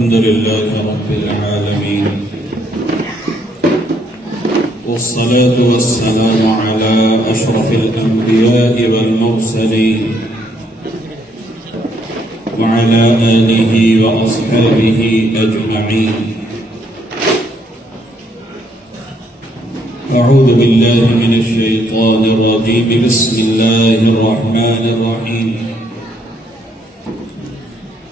الحمد لله رب العالمين، والصلاة والسلام على أشرف الأنبياء والمرسلين وعلى آله وأصحابه أجمعين. أعوذ بالله من الشيطان الرجيم. بسم الله الرحمن الرحيم.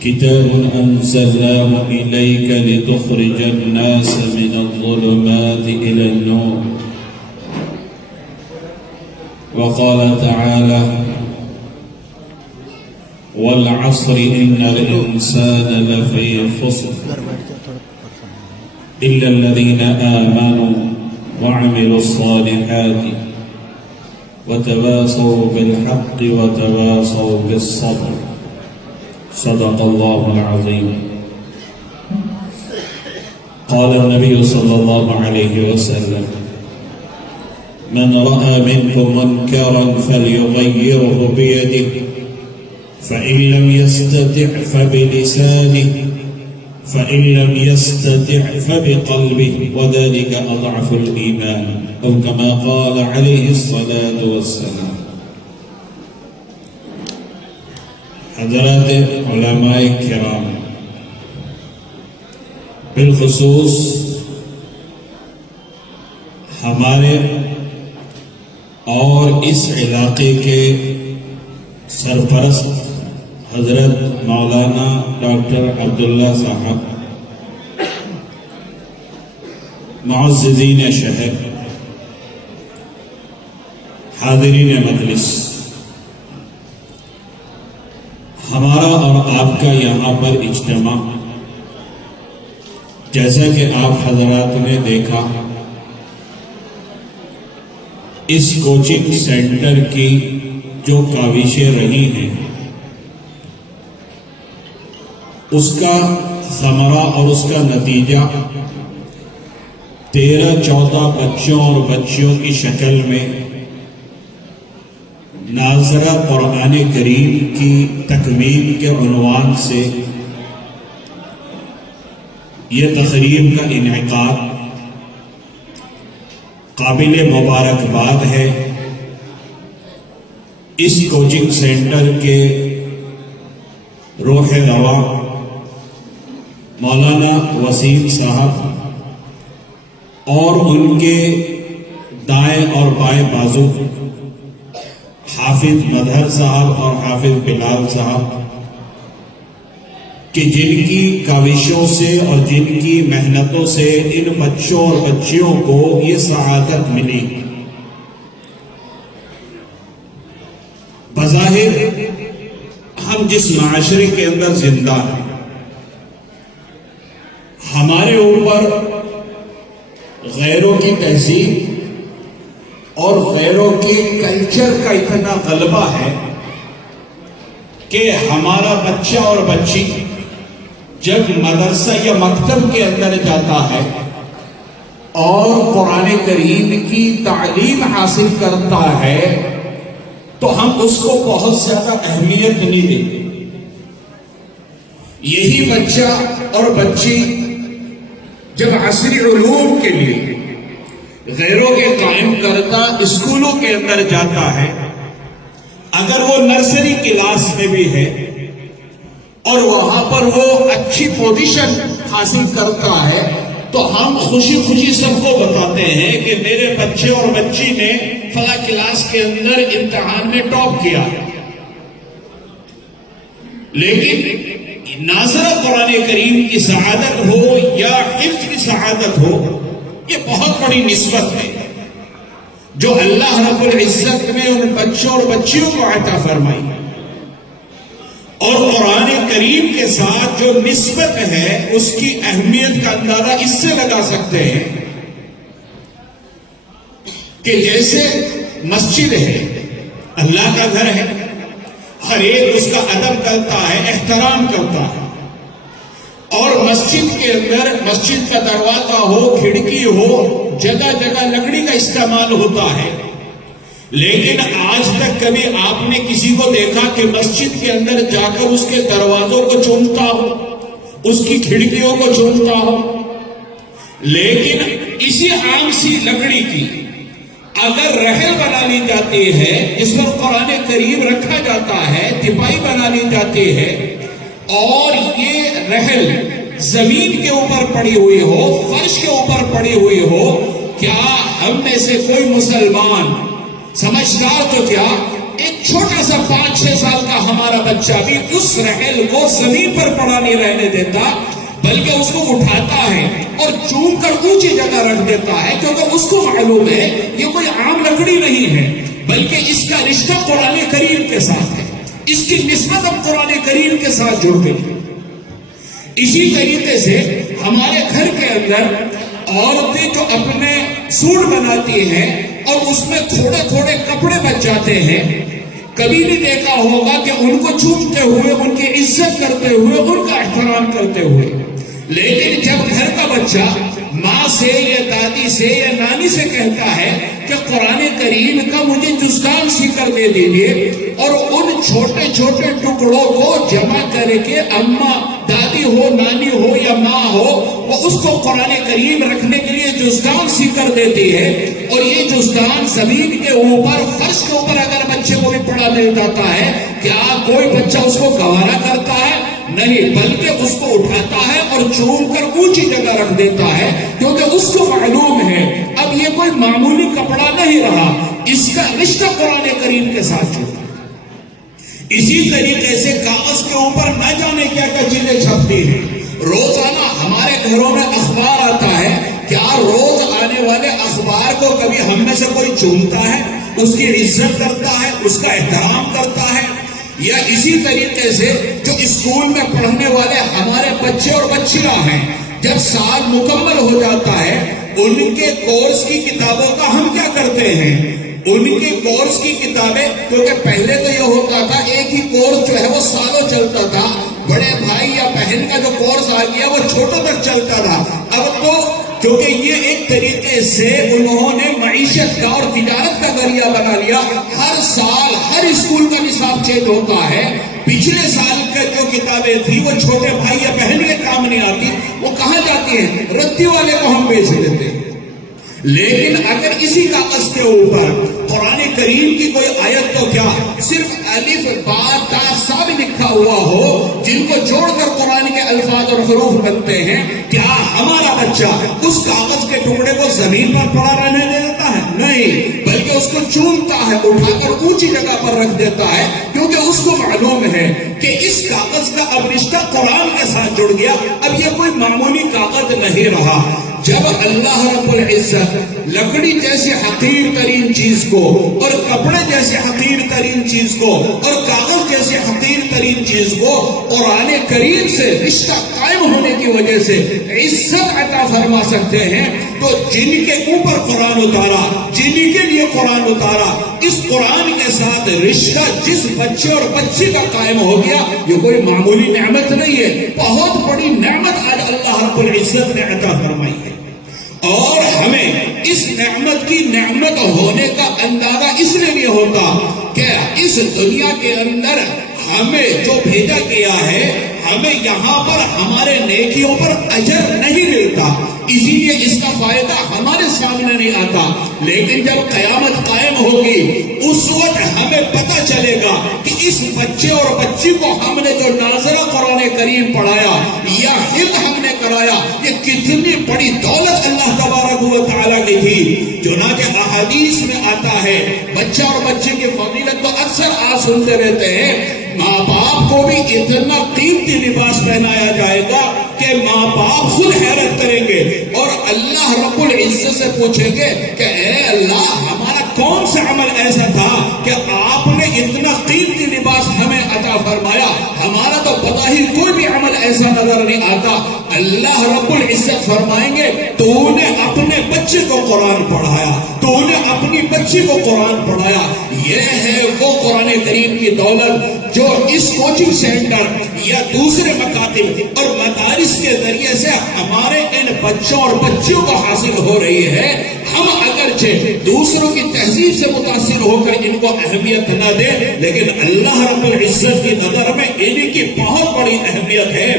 كتاب أنزلناه إليك لتخرج الناس من الظلمات إلى النور. وقال تعالى: والعصر إن الإنسان لفي خسر إلا الذين آمنوا وعملوا الصالحات وتواصوا بالحق وتواصوا بالصبر. صدق الله العظيم. قال النبي صلى الله عليه وسلم: من رأى منكم منكرا فليغيره بيده فإن لم يستطع فبلسانه فإن لم يستطع فبقلبه وذلك أضعف الإيمان، أو كما قال عليه الصلاة والسلام. حضرات علماء کرام، بالخصوص ہمارے اور اس علاقے کے سرپرست حضرت مولانا ڈاکٹر عبداللہ صاحب، معززین شہر، حاضرین مجلس، ہمارا اور آپ کا یہاں پر اجتماع، جیسا کہ آپ حضرات نے دیکھا، اس کوچنگ سینٹر کی جو کاوشیں رہی ہیں اس کا ثمرہ اور اس کا نتیجہ 13-14 بچوں اور بچیوں کی شکل میں ناظرہ قرآن کریم کی تکمیل کے عنوان سے یہ تقریب کا انعقاد قابل مبارکباد ہے. اس کوچنگ سینٹر کے روح رواں مولانا وسیم صاحب اور ان کے دائیں اور بائیں بازو حافظ مظہر صاحب اور حافظ بلال صاحب کہ جن کی کاوشوں سے اور جن کی محنتوں سے ان بچوں اور بچیوں کو یہ سعادت ملی. بظاہر ہم جس معاشرے کے اندر زندہ ہیں، ہمارے اوپر غیروں کی تہذیب اور غیروں کے کلچر کا اتنا غلبہ ہے کہ ہمارا بچہ اور بچی جب مدرسہ یا مکتب کے اندر جاتا ہے اور قرآن کریم کی تعلیم حاصل کرتا ہے تو ہم اس کو بہت زیادہ اہمیت نہیں دیتے. یہی بچہ اور بچی جب عصری علوم کے لیے غیروں کے قائم کردہ اسکولوں کے اندر جاتا ہے، اگر وہ نرسری کلاس میں بھی ہے اور وہاں پر وہ اچھی پوزیشن حاصل کرتا ہے تو ہم خوشی خوشی سب کو بتاتے ہیں کہ میرے بچے اور بچی نے فلاں کلاس کے اندر امتحان میں ٹاپ کیا. لیکن ناظرہ قرآن کریم کی سعادت ہو یا حفظ کی سعادت ہو، یہ بہت بڑی نسبت ہے جو اللہ رب العزت نے ان بچوں اور بچیوں کو عطا فرمائی. اور قرآن کریم کے ساتھ جو نسبت ہے اس کی اہمیت کا اندازہ اس سے لگا سکتے ہیں کہ جیسے مسجد ہے، اللہ کا گھر ہے، ہر ایک اس کا ادب کرتا ہے، احترام کرتا ہے، اور مسجد کے اندر مسجد کا دروازہ ہو، کھڑکی ہو، جگہ جگہ لکڑی کا استعمال ہوتا ہے. لیکن آج تک کبھی آپ نے کسی کو دیکھا کہ مسجد کے اندر جا کر اس کے دروازوں کو چومتا ہو، اس کی کھڑکیوں کو چومتا ہو. لیکن اسی عام سی لکڑی کی اگر رحل بنا لی جاتی ہے، اس پر قرآن کریم رکھا جاتا ہے، تپائی بنا لی جاتی ہے، اور یہ رحل زمین کے اوپر پڑی ہوئی ہو، فرش کے اوپر پڑی ہوئی ہو، کیا ہم میں سے کوئی مسلمان سمجھدار تو کیا ایک چھوٹا سا 5-6 سال کا ہمارا بچہ بھی اس رحل کو زمین پر پڑا نہیں رہنے دیتا، بلکہ اس کو اٹھاتا ہے اور چوم کر اونچی جگہ رکھ دیتا ہے، کیونکہ اس کو معلوم ہے یہ کوئی عام لکڑی نہیں ہے، بلکہ اس کا رشتہ قرآن کریم کے ساتھ ہے، اس کی نسبت اب قرآن کریم کے ساتھ جڑ گئی. اسی طریقے سے ہمارے گھر کے اندر عورتیں جو اپنے سوٹ بناتی ہیں اور اس میں تھوڑے تھوڑے کپڑے بچ جاتے ہیں، کبھی بھی دیکھا ہوگا کہ ان کو چومتے ہوئے، ان کی عزت کرتے ہوئے، ان کا احترام کرتے ہوئے. لیکن جب گھر کا بچہ ماں سے یا دادی سے یا نانی سے کہتا ہے کہ قرآن کریم کا مجھے جزدان سی کر دے دیجیے، اور ان چھوٹے چھوٹے ٹکڑوں کو جمع کر کے اماں، دادی ہو، نانی ہو یا ماں ہو، وہ اس کو قرآن کریم رکھنے کے لیے جزدان سی کر دیتی ہے، اور یہ جزدان زمین کے اوپر، فرش کے اوپر اگر بچے کو بھی پڑا مل جاتا ہے، کیا کوئی بچہ اس کو گوارا کرتا ہے؟ نہیں، بلکہ اس کو اٹھاتا ہے اور چوم کر اونچی جگہ رکھ دیتا ہے، کیونکہ اس کو معلوم ہے اب یہ کوئی معمولی کپڑا نہیں رہا، اس کا رشتہ قرآن کریم کے ساتھ جڑا. اسی طریقے سے کاغذ کے اوپر نہ جانے کیا کیا چیزیں چھپتی ہیں. روزانہ ہمارے گھروں میں اخبار آتا ہے، کیا روز آنے والے اخبار کو کبھی ہم میں سے کوئی چومتا ہے، اس کی عزت کرتا ہے، اس کا احترام کرتا ہے؟ یا اسی طریقے سے جو اسکول میں پڑھنے والے ہمارے بچے اور بچیاں ہیں، جب سال مکمل ہو جاتا ہے، ان کے کورس کی کتابوں کا ہم کیا کرتے ہیں؟ ان کے کورس کی کتابیں، کیونکہ پہلے تو یہ ہوتا تھا ایک ہی کورس جو ہے وہ سالوں چلتا تھا، بڑے بھائی یا بہن کا جو کورس آ گیا وہ چھوٹوں تک چلتا تھا. اب تو کیونکہ یہ ایک طریقے سے انہوں نے معیشت کا اور تجارت کا ذریعہ بنا لیا، ہر سال ہر اسکول کا نصاب چینج ہوتا ہے. پچھلے سال کے جو کتابیں تھی وہ چھوٹے بھائی یا بہن کے کام نہیں آتی، وہ کہاں جاتی ہیں؟ رتی والے کو ہم بیچ دیتے ہیں. لیکن اگر اسی کاغذ کے اوپر قرآن کریم کی کوئی آیت، تو کیا صرف الف با تا سا بھی لکھا ہوا ہو، جن کو جوڑ کر قرآن کے الفاظ اور حروف بنتے ہیں، کیا ہمارا بچہ اس کاغذ کے ٹکڑے کو زمین پر پڑا رہنے دیتا ہے؟ نہیں، بلکہ اس کو چومتا ہے، اٹھا کر اونچی جگہ پر رکھ دیتا ہے، کیونکہ اس کو معلوم ہے کہ اس کاغذ کا اب رشتہ قرآن کے ساتھ جڑ گیا، اب یہ کوئی معمولی کاغذ نہیں رہا. جب اللہ رب العزت لکڑی جیسے حقیر ترین چیز کو، اور کپڑے جیسے حقیر ترین چیز کو، اور کاغذ جیسے حقیر ترین چیز کو قرآن کریم سے رشتہ قائم ہونے کی وجہ سے عزت عطا فرما سکتے ہیں، تو جن کے اوپر قرآن اتارا، جن کے لیے قرآن اتارا، اس قرآن کے ساتھ رشتہ جس بچے اور بچی کا قائم ہو گیا، یہ کوئی معمولی نعمت نہیں ہے، بہت بڑی نعمت آج اللہ رب العزت نے عطا فرمائی ہے. اور ہمیں اس نعمت کی نعمت ہونے کا اندازہ اس لیے نہیں ہوتا کہ اس دنیا کے اندر ہمیں جو بھیجا گیا ہے، ہمیں یہاں پر ہمارے نیکیوں پر اجر نہیں ملتا، اسی لیے اس کا فائدہ ہمارے سامنے نہیں آتا. لیکن جب قیامت قائم ہوگی، اس وقت ہمیں پتہ چلے گا کہ اس بچے اور بچی کو ہم نے جو ناظرہ قرآن کریم پڑھایا یا حفظ ہم نے کرایا، یہ کتنی بڑی دولت اللہ تبارک و تعالیٰ کی تھی. چنانچہ احادیث میں آتا ہے، بچہ اور بچے کی فضیلت تو اکثر آپ سنتے رہتے ہیں، ماں باپ کو بھی اتنا قیمتی لباس پہنایا جائے گا کہ ماں باپ خود حیرت کریں گے اور اللہ رب العزت سے پوچھیں گے کہ اے اللہ، ہمارا کون سا عمل ایسا تھا کہ آپ نے اتنا قیمتی لباس ہمیں عطا فرمایا؟ ہمارا تو پتہ ہی کوئی بھی عمل ایسا نظر نہیں آتا. اللہ رب العزت فرمائیں گے، تو نے اپنے بچے کو قرآن پڑھایا، تو نے اپنی بچی کو قرآن پڑھایا. یہ ہے وہ قرآن کریم کی دولت جو اس کوچنگ سینٹر یا دوسرے مکاتب اور مدارس کے ذریعے سے ہمارے ان بچوں اور بچیوں کو حاصل ہو رہی ہے. ہم اگرچہ دوسروں کی تہذیب سے متاثر ہو کر ان کو اہمیت نہ دیں، لیکن اللہ رب العزت کی نظر میں ان کی بہت بڑی اہمیت ہے.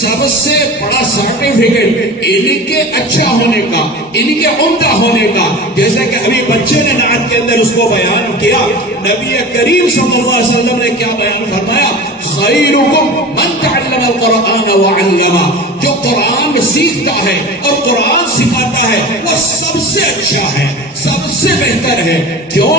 سب سے بڑا سرٹیفکیٹ ان کے اچھا ہونے کا، ان کے عمدہ ہونے کا، جیسے کہ ابھی بچے نے نعت کے اندر اس کو بیان کیا، نبی کریم صلی اللہ علیہ وسلم نے کیا بیان فرمایا؟ خیرکم من تعلم القرآن وعلمہ، جو قرآن سیکھتا ہے اور قرآن سکھاتا ہے وہ سب سے اچھا ہے، سب سے بہتر ہے۔ کیوں؟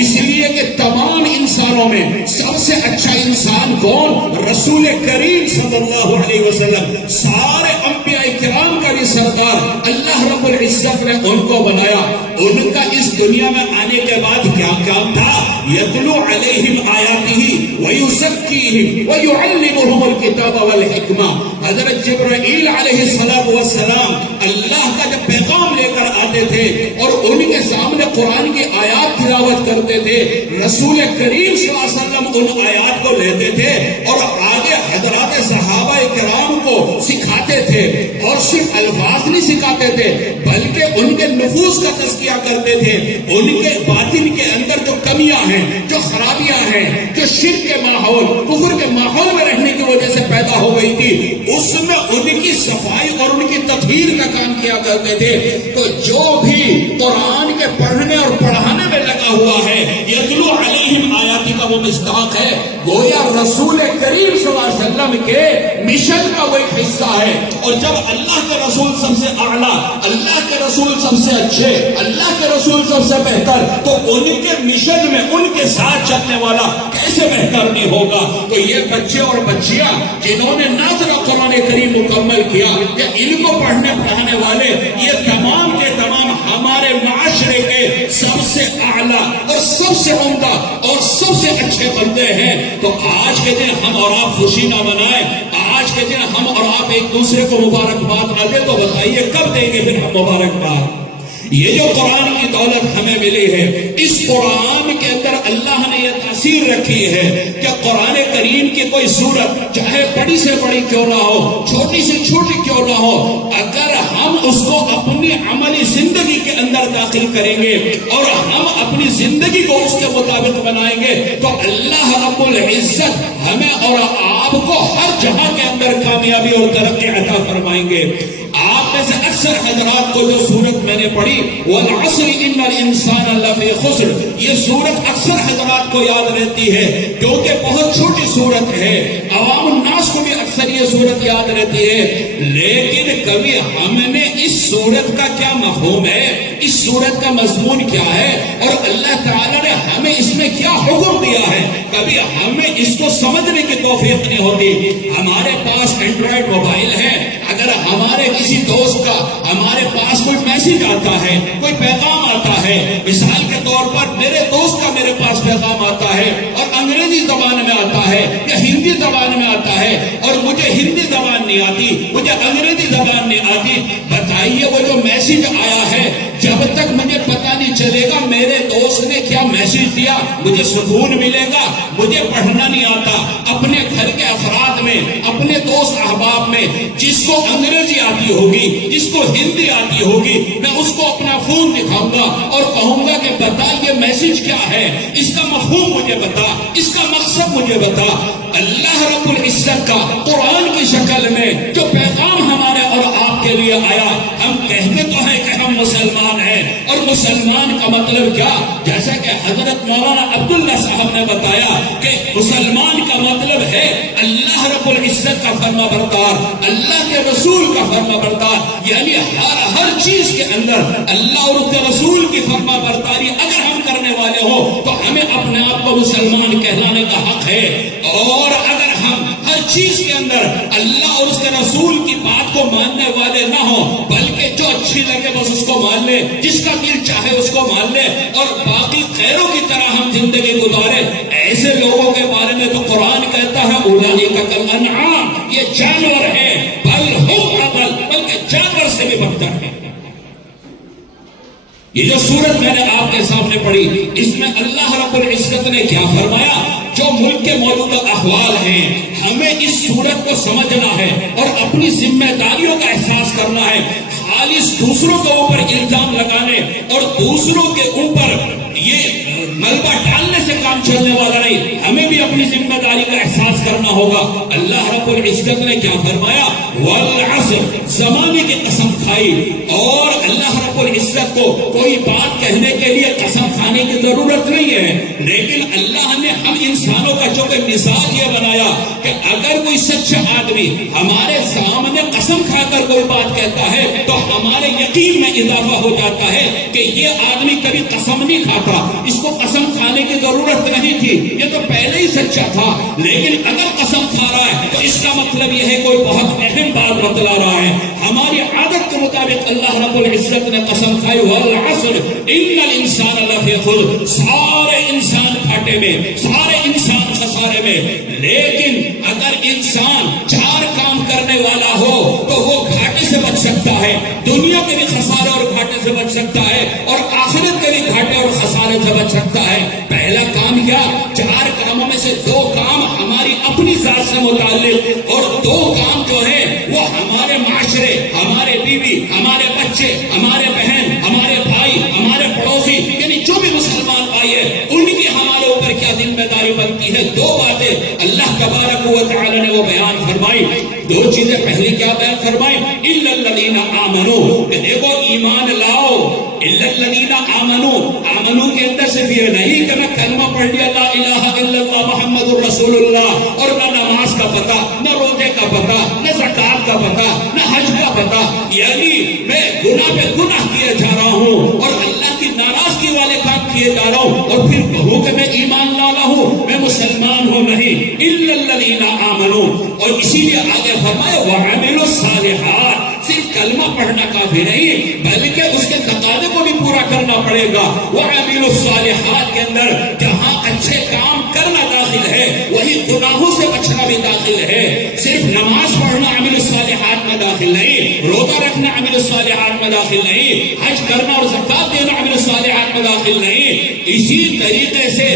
اس لیے کہ تمام انسانوں میں سب سے اچھا انسان کون؟ رسول کریم صلی اللہ علیہ وسلم۔ سارے انبیاء کرام کا بھی سردار اللہ رب العزت نے ان کو بنایا۔ ان کا اس دنیا میں آنے کے بعد کیا کام تھا؟ یتلو علیہم آیاتہ ویزکیہم ویعلمہم الکتاب والحکمہ۔ حضرت جبرائیل علیہ السلام اللہ کا جب پیغام لے کر آتے تھے اور ان کے سامنے قرآن کی آیات تلاوت کرتے تھے، رسول کریم صلی اللہ علیہ وسلم ان آیات کو لیتے تھے اور آگے حضرات صحابہ کرام کو سکھاتے تھے، اور صرف الفاظ نہیں سکھاتے تھے بلکہ ان کے نفوس کا تزکیہ کرتے تھے، ان کے باطن کے اندر جو کمیاں ہیں، جو خرابیاں ہیں، جو شرک کے ماحول، کفر کے ماحول میں رہنے کی وجہ سے پیدا ہو گئی تھی، اس میں ان کی صفائی اور ان کی تطہیر کا کام کیا کرتے تھے۔ تو جو بھی قرآن کے پڑھنے اور پڑھانے میں لگا ہوا ہے، یتلو علیہم آیاتی کا وہ مصداق ہے، گویا رسول کریم صلی اللہ علیہ وسلم کے مشن کا وہ ایک حصہ ہے۔ اور جب اللہ کے رسول سب سے اعلیٰ، اللہ کے رسول سب سے اچھے، اللہ کے رسول سب سے بہتر، تو ان کے مشن میں ان کے ساتھ چلنے والا کیسے بہتر نہیں ہوگا؟ تو یہ بچے اور بچیاں جنہوں نے نازل قرآن کریم مکمل کیا، یا ان کو پڑھنے پڑھانے والے، یہ تمام کے تمام ہمارے معاشرے کے سب سے اعلیٰ اور سب سے عمدہ اور سب سے اچھے بندے ہیں۔ تو آج کے دن ہم اور آپ خوشی نہ منائیں، آج کے دن ہم اور آپ ایک دوسرے کو مبارکباد نہ دیں، تو بتائیے کب دیں گے پھر ہم مبارکباد؟ یہ جو قرآن کی دولت ہمیں ملی ہے، اس قرآن کے اندر اللہ نے یہ تاثیر رکھی ہے کہ قرآن کریم کی کوئی صورت چاہے بڑی سے بڑی کیوں نہ ہو، چھوٹی سے چھوٹی کیوں نہ ہو، اگر ہم اس کو اپنی عملی زندگی کے اندر داخل کریں گے اور ہم اپنی زندگی کو اس کے مطابق بنائیں گے، تو اللہ رب العزت ہمیں اور آپ کو ہر جگہ کے اندر کامیابی اور ترقی عطا فرمائیں گے۔ آپ میں سے اکثر حضرات کو جو سورت میں نے پڑھی، وَالْعَصْرِ إِنَّ الْإِنسَانَ لَفِي خُسْرٍ، یہ سورت اکثر حضرات کو یاد رہتی ہے کیونکہ بہت چھوٹی سورت ہے، عوام الناس کو بھی اکثر یہ سورت یاد رہتی ہے، لیکن کبھی ہم نے اس سورت کا کیا مفہوم ہے، اس سورت کا مضمون کیا ہے، اور اللہ تعالیٰ نے ہمیں اس میں کیا حکم دیا ہے، کبھی ہمیں اس کو سمجھنے کی توفیق نہیں ہوتی۔ ہمارے پاس اینڈرائڈ موبائل ہے، اگر ہمارے کسی دوست کا ہمارے پاس کوئی میسج آتا ہے، کوئی پیغام آتا ہے، مثال کے طور پر میرے دوست کا میرے پاس پیغام آتا ہے اور انگریزی زبان میں آتا ہے یا ہندی زبان میں آتا ہے، اور مجھے ہندی زبان نہیں آتی، مجھے انگریزی زبان نہیں آتی، بتائیے وہ جو میسج آیا ہے، جب تک مجھے پتہ نہیں چلے گا میرے دوست نے کیا میسج دیا، مجھے سکون ملے گا؟ مجھے پڑھنا نہیں آتا۔ اپنے گھر کے افراد میں، اپنے دوست احباب میں جس کو انگریزی آتی ہوگی، جس کو ہندی آتی ہوگی، میں اس کو اپنا فون دکھاؤں گا اور کہوں گا کہ بتا یہ میسج کیا ہے، اس کا مفہوم مجھے بتا، اس کا مقصد مجھے بتا۔ اللہ رب العزت کا قرآن کی شکل میں جو پیغام ہمارے اور آپ کے لیے آیا، ہم کہتے تو ہیں کہ ہم مسلمان ہیں، اور مسلمان کا مطلب کیا؟ جیسا کہ حضرت مولانا عبداللہ صاحب نے بتایا کہ مسلمان کا مطلب ہے اللہ رب العزت کا فرما بردار، اللہ کے رسول کا فرما بردار، یعنی ہر چیز کے اندر اللہ اور اس کے رسول کی فرما برداری اگر ہم کرنے والے ہو تو ہمیں اپنے آپ کو مسلمان کہلانے کا حق ہے۔ اور اگر ہم ہر چیز کے اندر اللہ اور اس کے رسول کی بات کو ماننے والے نہ ہوں، بلکہ جو اچھی لگے بس اس کو مان لے، جس کا دل چاہے اس کو مان لے، اور باقی غیروں کی طرح ہم زندگی گزارے، ایسے لوگوں کے بارے میں تو قرآن کہتا ہے اولئک کالانعام، یہ جانور ہے، بل ہم اضل، بلکہ جانور سے بھی بدتر ہے۔ یہ جو سورت میں نے آپ کے سامنے پڑھی، اس میں اللہ رب العزت نے کیا فرمایا؟ جو ملک کے موجودہ احوال ہیں، ہمیں اس سورت کو سمجھنا ہے اور اپنی ذمہ داریوں کا احساس کرنا ہے۔ خالص دوسروں کے اوپر الزام لگانے اور دوسروں کے اوپر یہ ملبہ ڈالنے سے کام چلنے والا نہیں، ہمیں بھی اپنی ذمہ داری کا احساس کرنا ہوگا. اللہ رب العزت نے کیا فرمایا؟ والعصر، زمانے کی قسم کھائی. اور اللہ رب العزت کو کوئی بات کہنے کے لیے قسم کھانے کی ضرورت نہیں ہے، لیکن اللہ نے ہم انسانوں کا جو کہ مزاج یہ بنایا کہ اگر کوئی سچا آدمی ہمارے سامنے قسم کھا کر کوئی بات کہتا ہے تو ہمارے یقین میں اضافہ ہو جاتا ہے کہ یہ آدمی کبھی قسم نہیں کھاتا، اس کو قسم کھانے کی ضرورت نہیں تھی، یہ تو پہلے ہی سچا تھا. لیکن اگر قسم کھا رہا ہے تو اس کا مطلب یہ ہے کوئی بہت اہم بات بتلا رہا ہے. ہماری عادت کے مطابق اللہ رب العزت نے قسم کھائی والعصر ان الانسان لفی خسر، سارے انسان گھاٹے میں، سارے انسان خسارے میں. لیکن اگر انسان 4 کام کرنے والا ہو تو وہ گھاٹے سے بچ سکتا ہے، دنیا کے بھی خسارے اور گھاٹے سے بچ سکتا ہے، اور آخرت کے بھی گھاٹے اور خسارے سے بچ سکتا ہے. پہلا کام کیا؟ 4 کاموں میں سے 2 کام ہماری اپنی ذات سے متعلق، اور 2 کام جو ہے وہ ہمارے معاشرے، ہمارے بیوی، ہمارے بچے، ہمارے بہن، ہمارے بھائی، ہمارے پڑوسی، یعنی جو بھی مسلمان بھائی ہے ان کی ہمارے اوپر کیا ذمہ داری بنتی ہے. 2 باتیں اللہ تبارک و تعالی نے وہ بیان فرمائی. 2 چیزیں. پہلی کیا بیان فرمائی؟ الا الذین آمنوا، کہ دیکھو ایمان لاؤ. الا الذین آمنوا، آمنوا کے اندر صرف یہ نہیں کہ میں کلمہ پڑھ لیا لا الہ الا اللہ محمد الرسول اللہ اور نہ نماز کا پتہ، نہ روزے کا پتہ، نہ زکات کا پتہ، نہ حج کا پتہ، یعنی میں گناہ پہ گناہ کیے جا رہا ہوں اور اللہ کی ناراضگی والے کام کیے جا رہا ہوں اور پھر کہوں کہ میں ایمان لانا ہوں، میں مسلمان ہوں. نہیں، الا الذین آمنوا. اور اسی لیے آگے فرمایا وعملوا الصالحات. صرف کلمہ پڑھنا کافی نہیں بلکہ اس کے تقاضے کو بھی پورا کرنا پڑے گا. وعملوا الصالحات کے اندر جہاں اچھے کام کرنا داخل ہے وہی گناہوں سے بچنا بھی داخل ہے. صرف نماز پڑھنا عمل الصالحات میں داخل نہیں، روزہ رکھنا عمل الصالحات میں داخل نہیں، حج کرنا اور زکات دینا عمل الصالحات میں داخل نہیں. اسی طریقے سے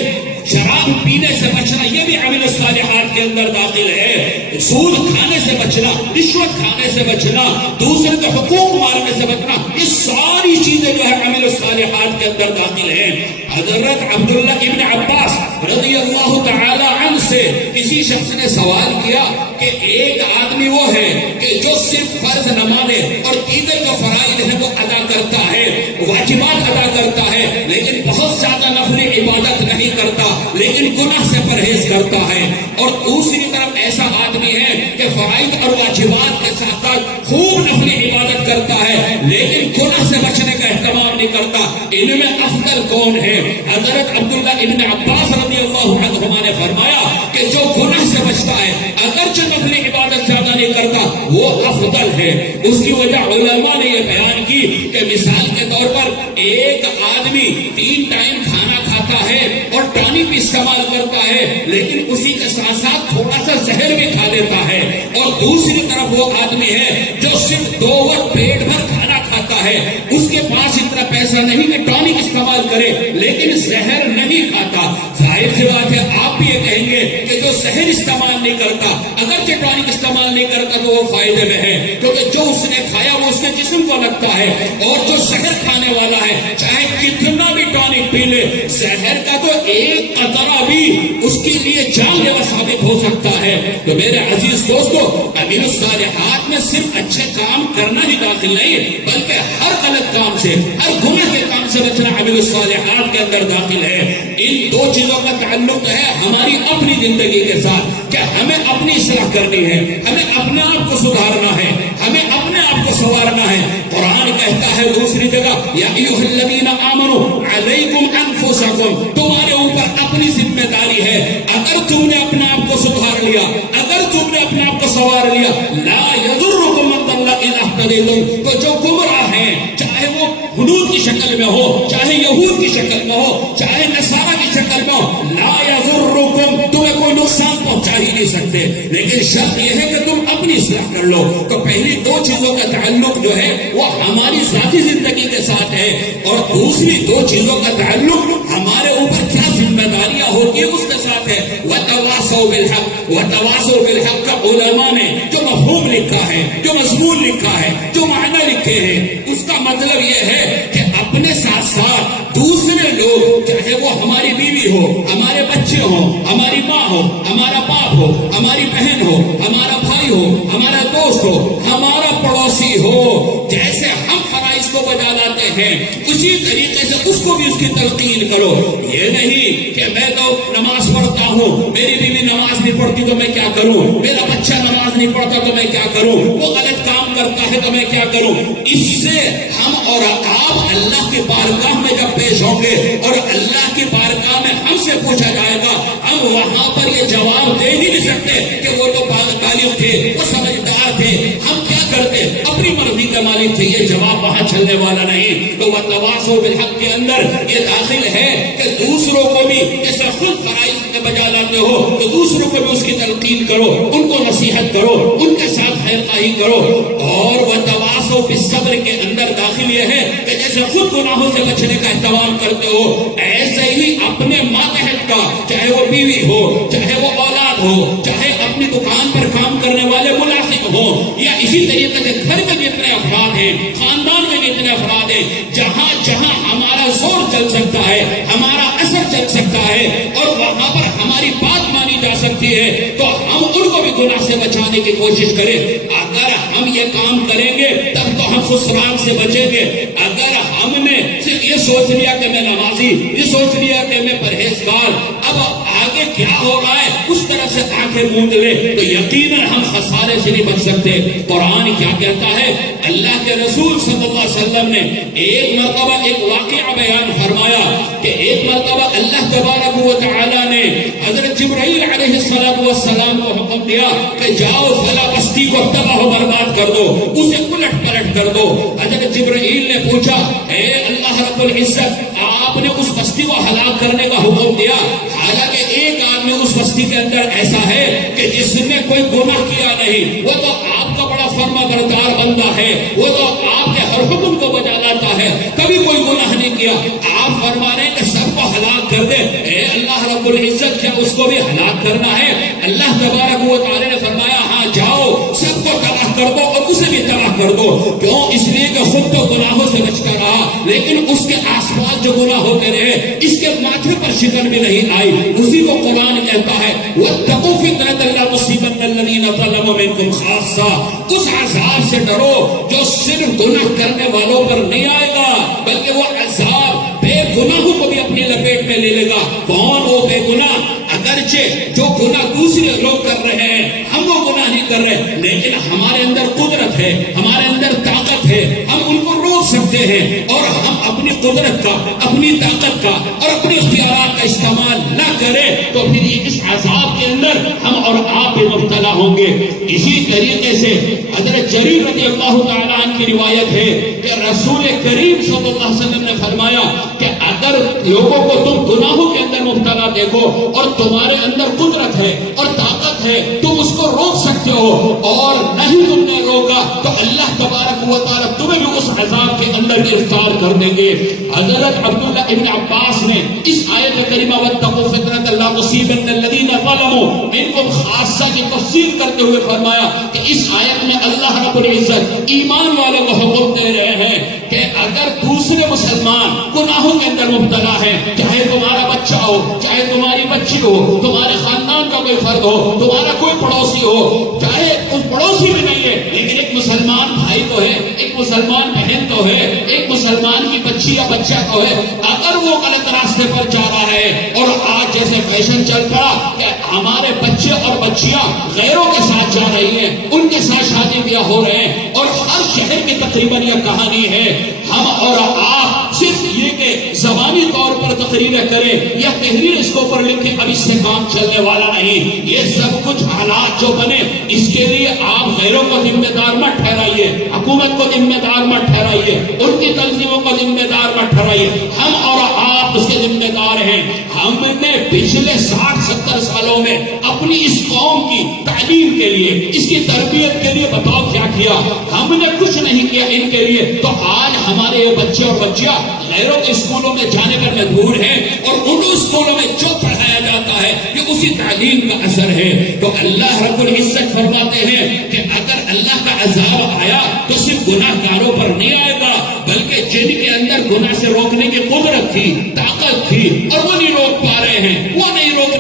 شراب پینے سے بچنا یہ بھی عمل الصالحات کے اندر داخل ہے. سود کھانے سے بچنا، رشوت کھانے سے بچنا، دوسرے کے حقوق مارنے سے بچنا، یہ ساری چیزیں جو ہے عمل الصالحات کے اندر داخل ہیں. حضرت عبداللہ ابن عباس رضی اللہ تعالی عنہ سے کسی شخص نے سوال کیا کہ ایک آدمی وہ ہے کہ جو صرف فرض نمازیں اور دیگر جو فرائض ہیں وہ ادا کرتا ہے، واجبات ادا کرتا ہے، لیکن بہت زیادہ نفل عبادت نہیں کرتا، لیکن گناہ سے پرہیز کرتا ہے. اور دوسری طرف ایسا آدمی ہے کہ فرائض اور واجبات کے ساتھ ساتھ خوب نفل عبادت کرتا ہے لیکن گناہ سے بچنے کا اہتمام نہیں کرتا. ان میں افضل کون ہے؟ حضرت عبداللہ ابن عباس رضی اللہ عنہما نے فرمایا کہ جو گناہ سے بچتا ہے اگرچہ نفل عبادت زیادہ نہیں کرتا وہ افضل ہے. اس کی وجہ علماء نے یہ بیان کی کہ مثال کے طور پر ایک آدمی 3 ٹائم کھانا کھاتا ہے اور ٹانک بھی استعمال کرتا ہے لیکن اسی کے ساتھ ساتھ تھوڑا سا زہر بھی کھا لیتا ہے، اور دوسری طرف وہ آدمی ہے جو صرف 2 وقت پیٹ بھر کھانا کھاتا ہے، اس کے پاس اتنا پیسہ نہیں کہ ٹانک استعمال کرے لیکن زہر نہیں کھاتا. ظاہر سی بات ہے آپ بھی یہ کہیں گے کہ جو زہر استعمال نہیں کرتا اگرچہ ٹانک استعمال نہیں کرتا تو وہ فائدے میں ہے، کیونکہ جو اس نے کھایا وہ اس کے جسم کو لگتا ہے، اور جو زہر کھانے والا ہے چاہے کتنا بھی ٹانک پی لے زہر کا تو ایک قطرہ بھی اس کے لیے جان لیوا ثابت ہو سکتا ہے. تو میرے عزیز دوستو، عمل الصالحات میں صرف اچھے کام کرنا ہی داخل نہیں بلکہ ہر غلط کام سے، ہر گناہ کے کام سے بچنا عمل الصالحات کے اندر داخل ہے. ان 2 چیزوں کا تعلق ہے ہماری اپنی زندگی کے ساتھ کہ ہمیں اپنی اصلاح کرنی ہے، ہمیں اپنے آپ کو سدھارنا ہے، ہمیں اپنے آپ کو سنوارنا ہے. قرآن کہتا ہے دوسری جگہ یا ایھا الذین آمنوا علیکم انفسکم، تمہارے اوپر اپنی ذمہ داری ہے. اگر تم نے اپنے آپ کو سدھار لیا، اگر تم نے اپنے آپ کو سنوار لیا، لا یضرکم من ضل اذا اهتدیتم، تو جو گمراہ ہیں چاہے وہ حدود کی شکل میں ہو، چاہے یہود کی شکل میں ہو، چاہے نصارہ کی شکل میں ہو، لا یضرکم، تمہیں کوئی نقصان پہنچا ہی نہیں سکتے. لیکن شرط یہ ہے کہ تم اپنی اصلاح کر لو. تو پہلی 2 چیزوں کا تعلق جو ہے وہ ہماری ذاتی زندگی کے ساتھ ہے، اور دوسری 2 چیزوں کا تعلق ہمارے اوپر کیا ذمہ داریاں ہوتی ہیں اس کے ساتھ ہے. وتواصوا بالحق، وتواصوا بالحق کا علماء نے جو مفہوم لکھا ہے، جو مضمون لکھا ہے، جو معنی لکھے ہیں، اس کا مطلب یہ ہے کہ اپنے ساتھ ساتھ دوسرے لوگ چاہے وہ ہماری بیوی ہو، ہمارے بچے ہوں، ہماری ماں ہو، ہمارا باپ ہو، ہماری بہن ہو، ہمارا بھائی ہو، ہمارا دوست ہو، ہمارا پڑوسی ہو، جیسے ہم فرائض کو بجا لاتے ہیں اسی طریقے سے اس کو بھی اس کی تلقین کرو۔ یہ نہیں کہ میں تو نماز پڑھتا ہوں، میری بیوی نماز نہیں پڑھتی تو میں کیا کروں، میرا بچہ نماز نہیں پڑھتا تو میں کیا کروں، وہ غلط کام کرتا ہے تو میں کیا کروں۔ اس سے ہم اور آپ اللہ کی بارگاہ میں جب پیش ہوں گے اور اللہ کی بارگاہ میں ہم سے پوچھا جائے گا، ہم وہاں پر یہ جواب دے ہی نہیں سکتے کہ وہ تو بالغ تھے، وہ سمجھدار تھے، ہم کیا کرتے، اپنی مرضی کا مالک تھے، یہ جواب وہاں چلنے والا نہیں۔ تو وَتَوَاصَوْا بِالْحَقِّ کے اندر یہ داخل ہے کہ دوسروں کو بھی جیسے خود فرائض کے بجا لاتے ہو تو دوسروں کو بھی اس کی تلقین کرو، ان کو نصیحت کرو، ان کے ساتھ خیر خواہی کرو۔ اور وَتَوَاصَوْا بِالصَّبْرِ کے اندر داخل یہ ہے کہ جیسے خود گناہوں سے بچنے کا اہتمام کرتے ہو ایسے ہی اپنے ماتحت کا، چاہے وہ بیوی ہو، چاہے وہ اولاد ہو، چاہے اپنی دکان پر کام کرنے والے ملازم ہو، یا اسی طریقے سے گھر میں جتنے افراد ہیں، خاندان میں جتنے افراد ہیں، جہاں جہاں ہمارا زور چل سکتا ہے، ہمارا اثر چل سکتا ہے اور وہاں پر ہماری بات مانی جا سکتی ہے تو ہم ان کو بھی گناہ سے بچانے کی کوشش کریں۔ اگر ہم یہ کام کریں گے تب تو ہم خسران سے بچیں گے۔ اگر ہم نے صرف یہ سوچ لیا کہ میں نمازی، یہ سوچ لیا کہ میں پرہیزگار، اب آگے کیا ہو رہا ہے اس طرح سے آنکھیں موند لے تو یقیناً ہم خسارے سے نہیں بچ سکتے۔ قرآن کیا کہتا ہے، اللہ کے رسول صلی اللہ علیہ وسلم نے ایک مرتبہ ایک واقعہ بیان فرمایا کہ ایک مرتبہ اللہ تبارک و تعالی نے حضرت جبرائیل علیہ السلام کو حکم دیا کہ جاؤ فلاں بستی کو تباہ و برباد کر دو، اسے الٹ پلٹ کر دو۔ حضرت جبرائیل نے پوچھا، اے اللہ رب العزت، آپ نے اس بستی کو ہلاک کرنے کا حکم دیا، حالانکہ ایک آدمی اس بستی کے اندر ایسا ہے کہ جس نے کوئی گناہ کیا نہیں، وہ تو آپ کا بڑا فرما بردار بندہ ہے، وہ تو آپ کے ہر حکم کو بجا لاتا ہے، کبھی کوئی گناہ نہیں کیا، آپ فرما رہے ہیں کہ سب کو ہلاک کر دے۔ اے اللہ رب العزت، کیا اس کو بھی ہلاک کرنا ہے؟ اللہ تبارک و تعالی نے فرمایا، ہاں جاؤ سب کو تباہ کر دو اور اسے بھی تباہ کر دو۔ کیوں؟ اس لیے کہ خود تو گناہوں سے بچتا رہا لیکن اس کے آس پاس جو گناہ ہوتے رہے اس کے ماتھے پر شکن بھی نہیں آئی۔ اسی کو قرآن کہتا ہے، وَاتَّقُوا فِتْنَةً لَا تُصِيبَنَّ الَّذِينَ ظَلَمُوا مِنكُمْ خَاصَّةً۔ اس عذاب سے ڈرو جو صرف گناہ کرنے والوں پر نہیں آئے گا بلکہ وہ عذاب بے گناہوں کو بھی اپنی لپیٹ میں لے لے گا۔ کون وہ بے گناہ؟ اگرچہ جو گناہ دوسرے لوگ کر رہے ہیں ہم وہ گناہ نہیں کر رہے لیکن ہمارے اندر قدرت ہے، ہمارے اندر طاقت ہے، ہم ان کو روک سکتے ہیں اور ہم اپنی قدرت کا، اپنی طاقت کا اور اپنے اختیارات کا استعمال نہ کریں تو پھر اس عذاب کے اندر ہم اور آپ بھی مبتلا ہوں گے۔ اسی طریقے سے حضرت جریر رضی اللہ تعالیٰ عنہ کی روایت ہے کہ رسول کریم صلی اللہ علیہ وسلم نے فرمایا کہ اگر لوگوں کو تم گناہوں کے اندر مبتلا دیکھو اور تمہارے اندر قدرت ہے اور طاقت ہے تم اس کو روک سکتے ہو اور نہیں تم نے روکا تو اللہ تبارک و تعالیٰ تمہیں بھی اس عذاب کے اندر گرفتار کر دیں گے۔ حضرت عبداللہ ابن عباس نے اس آیت کریمہ وَاتَّقُوا فِتْنَةً لَا تُصِيبَنَّ الَّذِينَ ظَلَمُوا مِنكُمْ خاصہ کی تفسیر کرتے ہوئے فرمایا کہ اس آیت میں اللہ رب العزت ایمان والوں کو حکم دے رہے ہیں کہ اگر دوسرے مسلمان گناہوں کے اندر مبتلا ہے، چاہے تمہارا بچہ ہو، چاہے تمہاری بچی ہو، تمہارے خاندان کا کوئی فرد ہو، تمہارا کوئی پڑوسی ہو، چاہے اس پڑوسی بھی نہیں ہے لیکن ایک مسلمان بھائی تو ہے، ایک مسلمان بہن تو ہے، ایک مسلمان کی بچی یا بچہ تو ہے، اگر وہ غلط راستے پر جا رہا ہے اور آج جیسے فیشن چل پڑا کہ ہمارے بچے اور بچیاں غیروں کے ساتھ جا رہی ہیں، ان کے ساتھ شادی بیاہ ہو رہے ہیں اور ہر شہر کی تقریباً یہ کہانی ہے، ہم اور آپ صرف یہ کہ زبانی طور پر تقریریں کریں یا تحریر اس کے اوپر لکھیں، اب اس سے کام چلنے والا نہیں۔ یہ سب کچھ حالات جو بنے اس کے لیے آپ غیروں کو ذمہ دار مت ٹھہرائیے، حکومت کو ذمہ دار مت ٹھہرائیے، ان کی تنظیموں کو ذمہ دار مت ٹھہرائیے، ہم اور آپ اس کے ذمہ دار ہیں۔ ہم نے پچھلے 60-70 سالوں میں اپنی اس قوم کی تعلیم کے لیے، اس کی تربیت کے لیے بتاؤ کیا کیا؟ ہم نے کچھ نہیں کیا ان کے لیے، تو آج ہمارے یہ بچے اور بچیاں غیروں کے اسکولوں میں جانے پر مجبور ہیں اور ان اسکولوں میں جو پڑھایا جاتا ہے یہ اسی تعلیم کا اثر ہے۔ تو اللہ رب العزت فرماتے ہیں کہ اگر اللہ کا عذاب آیا تو صرف گناہ گاروں پر نہیں آئے گا بلکہ جن کے اندر گناہ سے روکنے کی قدرت تھی، طاقت تھی اور وہ نہیں روک پا رہے ہیں، وہ نہیں روک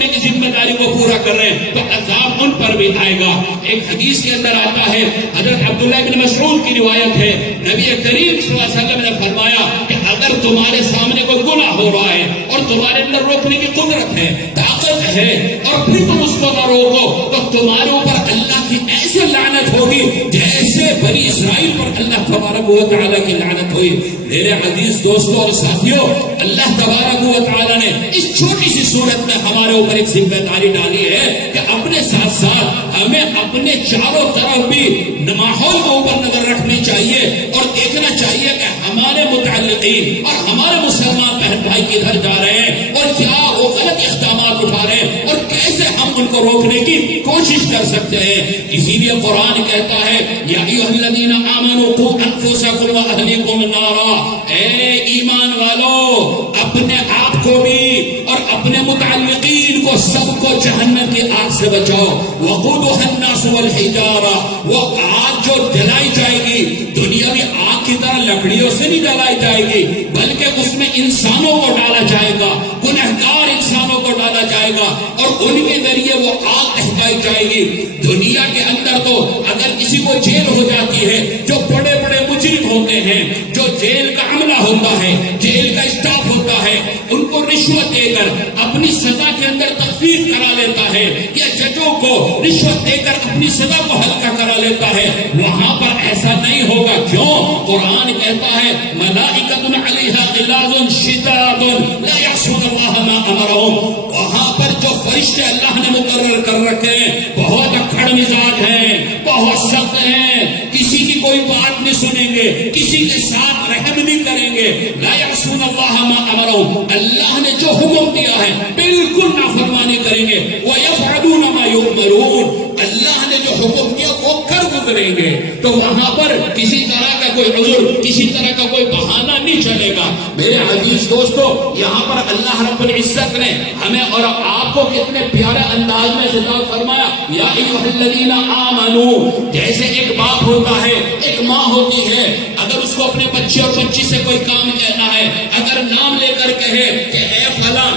بھی آئے گا۔ ایک حدیث کے اندر آتا ہے، حضرت عبداللہ بن مسعود کی روایت ہے، نبی کریم صلی اللہ علیہ وسلم نے فرمایا کہ اگر تمہارے سامنے کوئی گناہ ہو رہا ہے اور تمہارے اندر روکنے کی قدرت ہے، طاقت ہے، اور پھر تم اس کو نہ روکو تو تمہارے اوپر اللہ کی ایسے لعنت ہوگی جیسے بنی اسرائیل پر اللہ تبارک و تعالیٰ کی لعنت ہوئی۔ میرے عزیز دوستوں اور ساتھیوں، اللہ تبارک و تعالیٰ نے اس چھوٹی سی صورت میں ہمارے اوپر ایک ذمہ داری ڈالی ہے کہ اپنے ساتھ ساتھ ہمیں اپنے چاروں طرف بھی ماحول کے اوپر نظر رکھنی چاہیے اور دیکھنا چاہیے کہ ہمارے متعلقین اور ہمارے مسلمان بہن بھائی کدھر جا رہے ہیں اور کیا وہ غلط اقدامات اٹھا رہے ہیں اور کیسے ہم ان کو روکنے کی کوشش کر سکتے ہیں۔ اسی لیے قرآن کہتا ہے، یا ایھا الذین آمنوا قوا انفسکم واہلیکم نارا، اے ایمان والو اپنے آپ کو بھی اور اپنے متعلقین کو سب کو جہنم کی آگ سے بچاؤ۔ وقودها الناس والحجارہ، وہ آگ جو جلائی جائے گی دنیاوی آگ کی طرح لکڑیوں سے نہیں جلائی جائے گی، بلکہ اس میں انسانوں کو ڈالا جائے گا، گنہگار انسانوں کو ڈالا جائے گا اور ان کے ذریعے وہ آگ دہکائی جائے گی۔ دنیا کے اندر تو اگر کسی کو جیل ہو جاتی ہے، جو بڑے بڑے مجرم ہوتے ہیں، جو جیل کا عملہ ہوتا ہے، جیل کا اسٹاف ہوتا ہے، ان کو رشوت دے کر اپنی سزا کے اندر تخفیف کرا لیتا ہے، یا ججوں کو رشوت دے کر اپنی سزا کو ہلکا کرا لیتا ہے، وہاں پر ایسا نہیں ہوگا۔ کیوں؟ قرآن کہتا ہے، ملائکۃ علیہا غلاظ شداد لا یعصون اللہ ما امرہم، وہاں پر جو فرشتے اللہ نے مقرر کر رکھے ہیں بہت اکھڑ مزاج ہیں، بہت سخت ہیں، کسی کی کوئی بات نہیں سنیں گے، کسی کے ساتھ رحم نہیں کریں گے۔ لا یعصون اللہ ما امرہم، اللہ نے جو حکم دیا ہے بالکل نافرمانی کریں گے۔ ویفعلون ما یؤمرون، اللہ نے جو حکم دیا وہ کر گزریں گے۔ تو وہاں پر کسی طرح کا کوئی عذر، کسی طرح کا کوئی بہانہ نہیں چلے گا۔ میرے عزیز دوستو، یہاں پر اللہ رب العزت نے ہمیں اور آپ کو کتنے پیارے انداز میں خطاب فرمایا، یا ایھا الذین آمنو، جیسے ایک باپ ہوتا ہے، ایک ماں ہوتی ہے، اگر اس کو اپنے بچے اور بچی سے کوئی کام کہنا ہے، اگر نام لے کر کہے کہ اے فلاں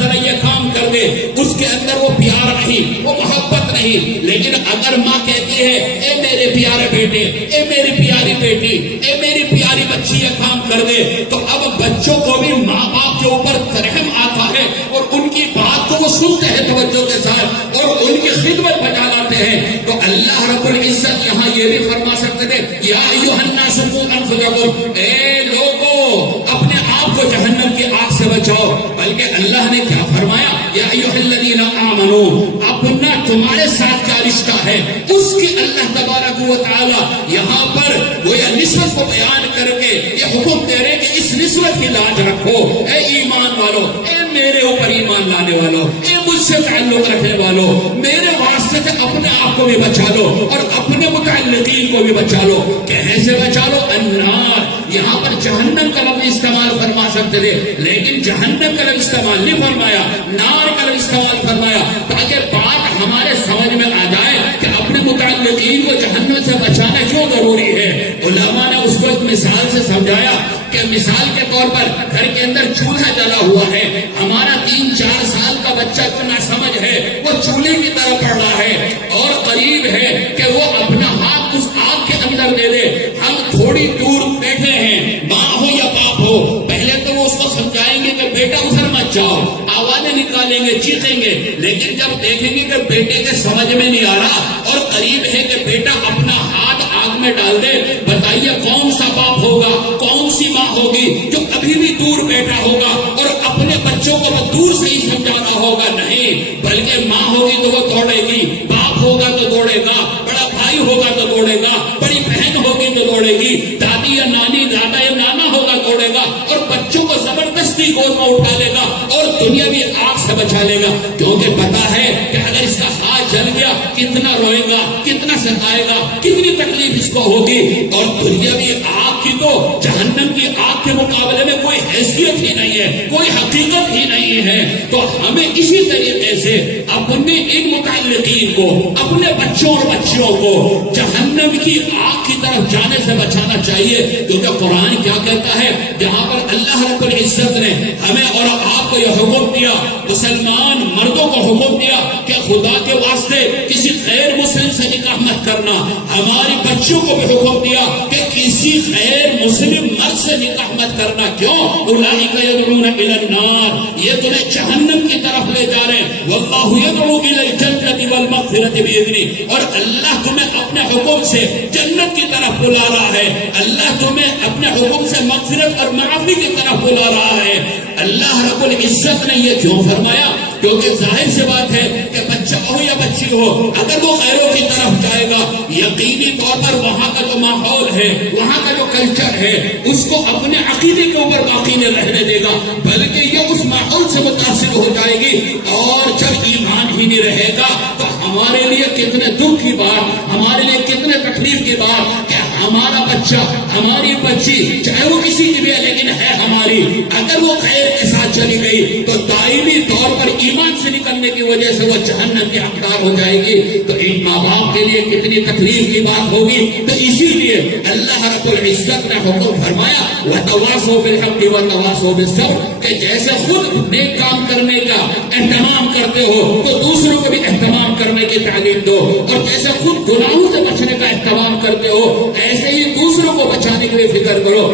ذرا یہ کام کر دے، اس کے اندر وہ پیار نہیں، وہ محبت نہیں۔ لیکن اگر ماں کہتی ہے، اے میرے پیارے بیٹے، اے میری پیاری بیٹی، اے میری پیاری بچی یہ کام کر دے، تو اب بچوں کو بھی ماں باپ کے اوپر رحم آتا ہے اور ان کی بات کو وہ سنتے ہیں توجہ کے ساتھ اور ان کی خدمت بچا لاتے ہیں۔ تو اللہ رب العزت یہاں یہ بھی فرما سکتے تھے، یا ایھا الناس قوا انفسکم، اے لوگو اپنے آپ کو جہنم کی آگ سے بچاؤ۔ بلکہ اللہ نے کیا فرمایا، یا ایھا الذین آمنو، اپنا تمہارے ساتھ کیا رشتہ ہے اس کی اللہ تبارک و تعالی یہاں پر وہ یہ نسبت کو بیان کر کے یہ حکم دے رہے کہ اس نسبت کی لاج رکھو۔ اے ایمان والو، اے میرے اوپر ایمان لانے والو، اے مجھ سے تعلق رکھنے والو، میرے واسطے سے اپنے آپ کو بھی بچا لو اور اپنے متعلقین کو بھی بچا لو۔ کیسے بچا لو؟ النار، یہاں پر جہنم کا لفظ استعمال فرما سکتے تھے لیکن جہنم کا لفظ استعمال نہیں فرمایا، نار کا لفظ استعمال فرمایا، تاکہ بات ہمارے سمجھ میں آ جائے کہ اپنے متعلقین کو جہنم سے بچانا کیوں ضروری ہے۔ علماء نے اس کو ایک مثال سے سمجھایا کہ مثال کے طور پر گھر کے اندر چولہا جلا ہوا ہے، ہمارا 3-4 سال کا بچہ اتنا سمجھ ہے، وہ چولہے کی طرف پڑ رہا ہے اور قریب ہے کہ وہ اپنا ہاتھ اس آگ کے اندر دے دے۔ ہم تھوڑی دور بیٹھے ہیں، ماں ہو یا باپ ہو، پہلے تو وہ اس کو سمجھائیں گے کہ بیٹا ادھر مت جاؤ، آوازیں نکالیں گے، چیخیں گے، لیکن جب دیکھیں گے کہ بیٹے کے سمجھ میں نہیں آ رہا اور قریب ہے کہ بیٹا اپنا ہاتھ آگ میں ڈال دے، بتائیے کون سا باپ ہوگا، کون سی ماں ہوگی جو ابھی بھی دور بیٹھا ہوگا اور اپنے بچوں کو وہ دور سے ہی سمجھانا ہوگا؟ نہیں، بلکہ ماں ہوگی تو وہ دوڑے گی، باپ ہوگا تو دوڑے گا، بڑا بھائی ہوگا تو دوڑے گا، بڑی بہن ہوگی تو دوڑے گی، دادی یا نانی، دادا یا نانا ہوگا دوڑے گا اور بچوں کو زبردستی گود میں اٹھا لے گا اور دنیا بھی آگ سے بچا لے گا، کیونکہ پتا ہے کہ اگر اس کا ہاتھ جل گیا کتنا روئے گا، کتنا ستائے گا، کتنی تکلیف اس کو ہوگی۔ اور دنیا بھی آگ کی تو جہنم کی آگ کے مقابلے میں کوئی حیثیت ہی نہیں ہے، کوئی حقیقت ہی نہیں ہے۔ تو ہمیں اسی طریقے سے اپنے ان متعلقین کو، اپنے بچوں اور بچیوں کو جہنم کی آگ کی طرف جانے سے بچانا چاہیے، کیونکہ قرآن کیا کہتا ہے، جہاں پر اللہ رب العزت نے ہمیں اور آپ کو یہ حکم دیا، اس مسلمان مردوں کو حکم دیا کہ خدا کے واسطے کسی غیر مسلم سے نکاح مت کرنا. ہماری بچیوں کو بھی حکم دیا کہ کسی غیر مسلم مرد سے نکاح مت کرنا. کیوں؟ اولئک یدعون الی النار، یہ تمہیں جہنم کی طرف لے جا رہے ہیں. واللہ یدعو الی الجنۃ والمغفرۃ باذنہ، اور اللہ تمہیں اپنے حکم سے جنت کی طرف بلا رہا ہے. اللہ تمہیں اپنے حکم سے مغفرت اور معافی کی طرف بلا رہا ہے. اللہ رب العزت نے یہ کیوں فرمایا؟ کیونکہ ظاہر سی بات ہے کہ بچہ ہو یا بچی ہو، اگر وہ غیروں کی طرف جائے گا، یقینی طور پر وہاں کا جو ماحول ہے، وہاں کا جو کلچر ہے، اس کو اپنے عقیدے کے اوپر باقی نہیں رہنے دے گا، بلکہ یہ اس ماحول سے متاثر ہو جائے گی. اور جب ایمان ہی نہیں رہے گا تو ہمارے لیے کتنے دکھ کی بات، ہمارے لیے کتنے تکلیف کی بات کہ ہمارا بچہ، ہماری بچی، چاہے وہ کسی کی بھی ہے لیکن ہے ہماری، اگر وہ خیر کے ساتھ چلی گئی تو دائمی طور پر ایمان سے نکلنے کی وجہ سے وہ جہنم کی حقدار ہو جائے گی. تو ان ماں باپ کے لیے کتنی تکلیف کی بات ہوگی. تو اسی لیے اللہ رب العزت نے حکم فرمایا وَتَوَاصَوْا بِالْحَقِّ وَتَوَاصَوْا بِالصَّبْرِ، کہ جیسے خود نیک کام کرنے کا اہتمام کرتے ہو تو دوسروں کو بھی اہتمام کرنے کی تعلیم دو، اور جیسے خود گناہوں سے بچنے کا اہتمام کرتے ہو ایسے ہی دوسروں کو بچانے کے لیے فکر کرو.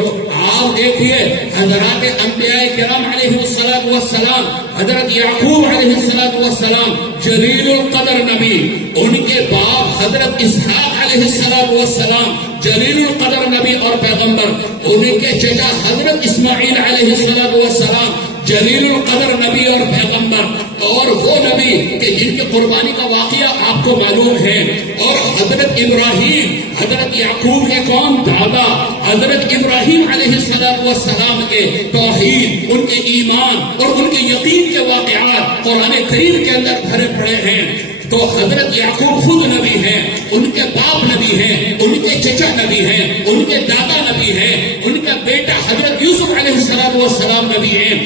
آپ دیکھیے حضرات انبیاء کرام علیہ السلام، حضرت یعقوب علیہ السلام جلیل القدر نبی، ان کے باپ حضرت اسحاق علیہ السلام جلیل القدر نبی اور پیغمبر، ان کے چچا حضرت اسماعیل علیہ السلام جلیل القدر نبی اور پیغمبر، اور وہ نبی کہ جن کی قربانی کا واقعہ آپ کو معلوم ہے. اور حضرت ابراہیم، حضرت یعقوب کے کون دادا، حضرت ابراہیم علیہ السلام کے توحید، ان کے ایمان اور ان کے یقین کے واقعات قرآن کریم کے اندر بھرے پڑے ہیں. تو حضرت یعقوب خود نبی ہیں، ان کے باپ نبی ہیں، ان کے چچا نبی ہیں، ان کے دادا نبی ہیں، ان کا بیٹا حضرت یوسف علیہ السلام نبی ہیں.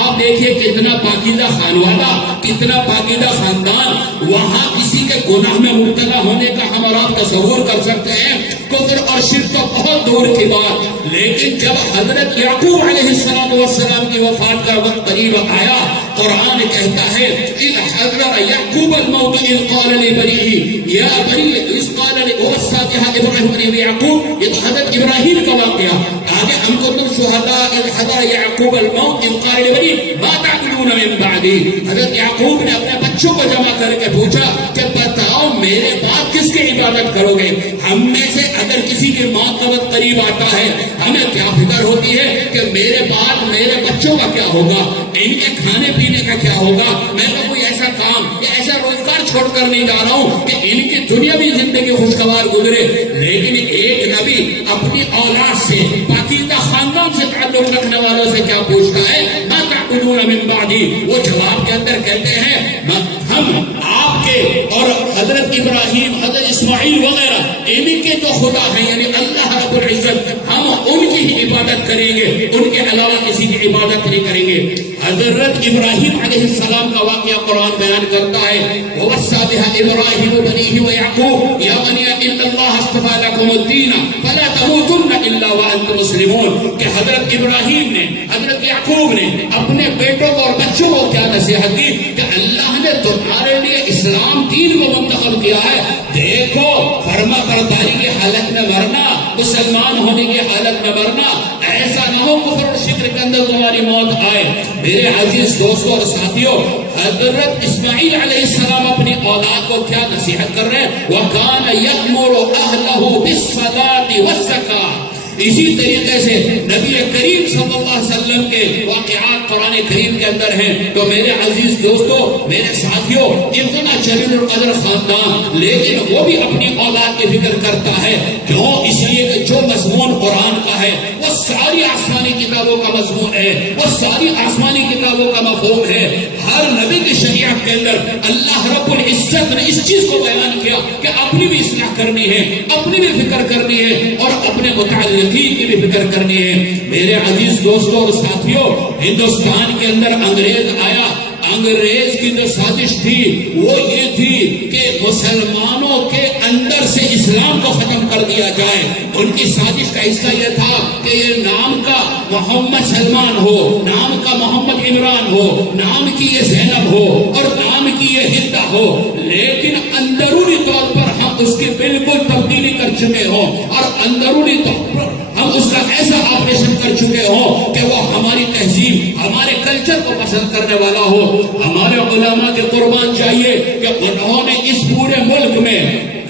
آپ دیکھیے کتنا پاکیزہ خانوادہ، کتنا پاکیزہ خاندان. وہاں کسی کے گناہ میں مبتلا ہونے کا ہم اور آپ تصور کر سکتے ہیں؟ کفر اور شرک تو بہت دور کی بات. لیکن جب حضرت یعقوب علیہ السلام کی وفات کا وقت قریب آیا، قرآن کہتا ہے اذ حضر یعقوب الموت اذ قال لبنیہ یا بنی اذ قال وصى بها ابراہیم یعقوب. یہ تو حضرت ابراہیم کا واقعہ. آگے ہم کو تم شہداء اذ حضر یعقوب الموت اذ قال لبنیہ ما تعبدون من بعدی. حضرت یعقوب نے اپنے بچوں کو جمع کر کے پوچھا کہ بتاؤ میرے بعد کس کی عبادت کرو گے؟ ہم میں سے اگر کسی کی موت کا وقت قریب آتا ہے ہمیں کیا فکر ہوتی ہے کہ میرے بعد میرے بچوں کا کیا ہوگا، ان کے کھانے پینے کا کیا ہوگا. میں تو کوئی ایسا کام یا ایسا روزگار چھوڑ کر نہیں جا رہا ہوں کہ ان کی دنیاوی زندگی خوشگوار گزرے. لیکن ایک نبی اپنی اولاد سے، پاکیزہ خاندان سے تعلق رکھنے والوں سے کیا پوچھتا ہے؟ ما تعبدون من بعدی. وہ جواب کے اندر کہتے ہیں ہم آپ کے اور حضرت ابراہیم، حضرت اسماعیل وغیرہ ان کے جو خدا ہیں یعنی اللہ رب العزت، ہم ان کی ہی عبادت کریں گے، ان کے علاوہ کسی کی عبادت نہیں کریں گے. حضرت ابراہیم علیہ السلام کا واقعہ قرآن بیان کرتا ہے وَوَصَّى بِهَا إِبْرَاهِيمُ بَنِيهِ وَيَعْقُوبُ يَا بَنِيَّ إِنَّ اللَّهَ اصْطَفَىٰ لَكُمُ الدِّينَ فَلَا تَمُوتُنَّ إِلَّا وَأَنتُمْ مُسْلِمُونَ. کہ حضرت ابراہیم نے، حضرت یعقوب نے اپنے بیٹوں کو اور بچوں کو کیا نصیحت دی کہ اللہ نے تمہارے لیے اسلام دین کو منتخب کیا ہے. دیکھو فرما برداری کی حالت میں مرنا، مسلمان ہونے کی حالت میں مرنا، ایسا نہ ہو کفر اور شرک کے اندر تمہاری موت آئے. میرے عزیز دوستوں اور ساتھیوں، حضرت اسماعیل علیہ السلام اپنی اولاد کو کیا نصیحت کر رہے ہیں؟ وَكَانَ يَأْمُرُ أَهْلَهُ بِالصَّلَاةِ وَالزَّكَاةِ. اسی طریقے سے نبی کریم صلی اللہ علیہ وسلم کے واقعات قرآن کریم کے اندر ہیں. تو میرے عزیز دوستو، میرے ساتھیوں، اتنا جلیل القدر خاندان لیکن وہ بھی اپنی اولاد کی فکر کرتا ہے. کیوں؟ اس لیے کہ جو مضمون قرآن کا ہے وہ ساری آسمانی کتابوں کا مضمون ہے، وہ ساری آسمانی کتابوں کا مفہوم ہے. ہر نبی کی شریعت کے اندر اللہ رب العزت نے اس چیز کو بیان کیا کہ اپنی بھی اصلاح کرنی ہے، اپنی بھی فکر کرنی ہے اور اپنے متعلق کی بھی فکر کرنی ہے. میرے عزیز دوستوں اور ساتھیوں، ہندوستان کے اندر انگریز آیا. انگریز کی جو سازش تھی وہ یہ تھی کہ مسلمانوں کے اندر سے اسلام کو ختم کر دیا جائے. ان کی سازش کا حصہ یہ تھا کہ یہ نام کا محمد سلمان ہو، نام کا محمد عمران ہو، نام کی یہ زینب ہو اور نام کی یہ ہندا ہو، لیکن اندرونی طور پر ہم اس کی بالکل تبدیلی کر چکے ہوں اور اندرونی طور پر ہم اس کا ایسا آپریشن کر چکے ہوں کہ وہ ہماری تہذیب، ہمارے کلچر کو پسند کرنے والا ہو۔ ہمارے علماء کے قربان چاہیے کہ انہوں نے اس پورے ملک میں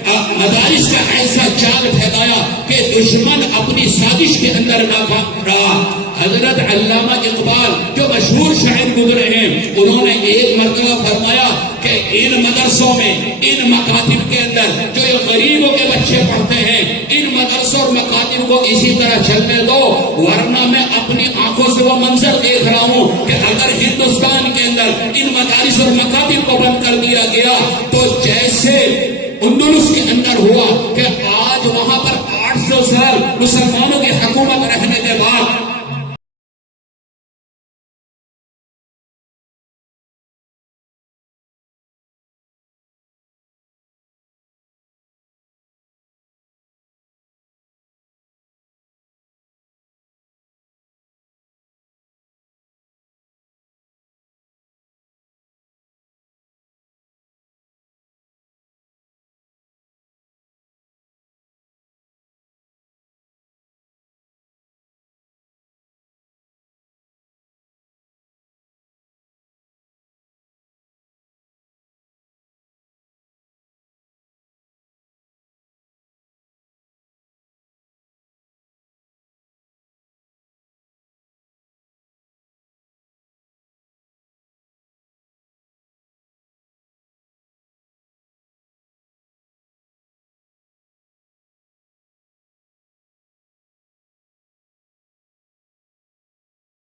مدارس کا ایسا جال پھیلایا کہ دشمن اپنی سازش کے اندر ناکام رہا۔ حضرت علامہ اقبال جو مشہور شاعر گزرے ہیں، انہوں نے ایک مرتبہ فرمایا کہ ان مدرسوں میں، ان مکاتب کے اندر جو یہ غریبوں کے بچے پڑھتے ہیں، ان مدرسوں اور مکاتب کو اسی طرح چلنے دو، ورنہ میں اپنی آنکھوں سے وہ منظر دیکھ رہا ہوں کہ اگر ہندوستان کے اندر ان مدارس اور مکاتب کو بند کر دیا گیا تو جیسے اندلس کے اندر ہوا کہ آج وہاں پر 800 سال مسلمانوں کی